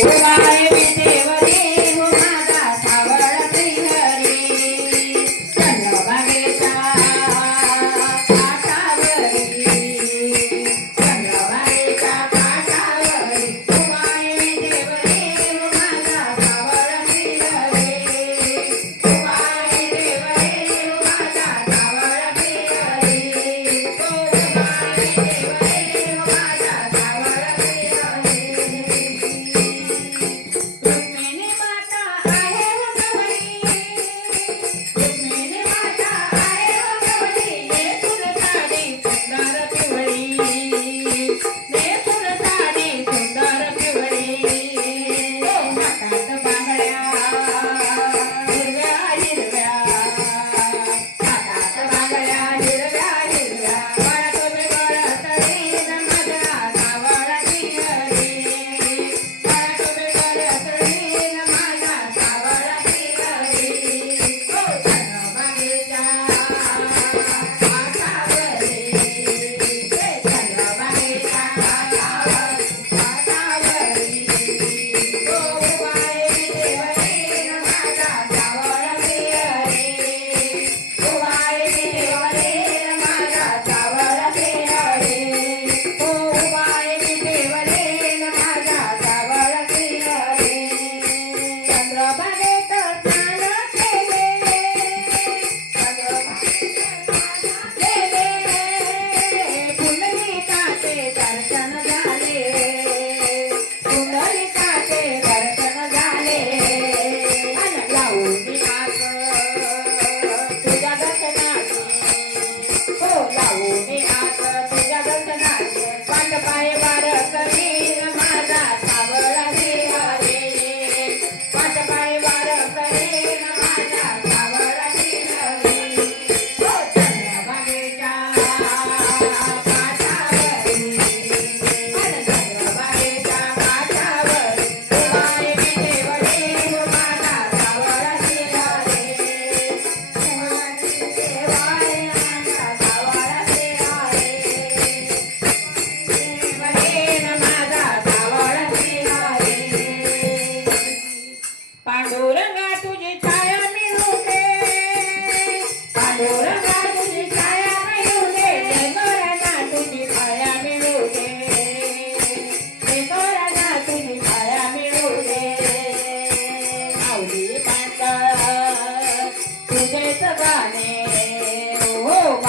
शिवाय देवदेव Bye.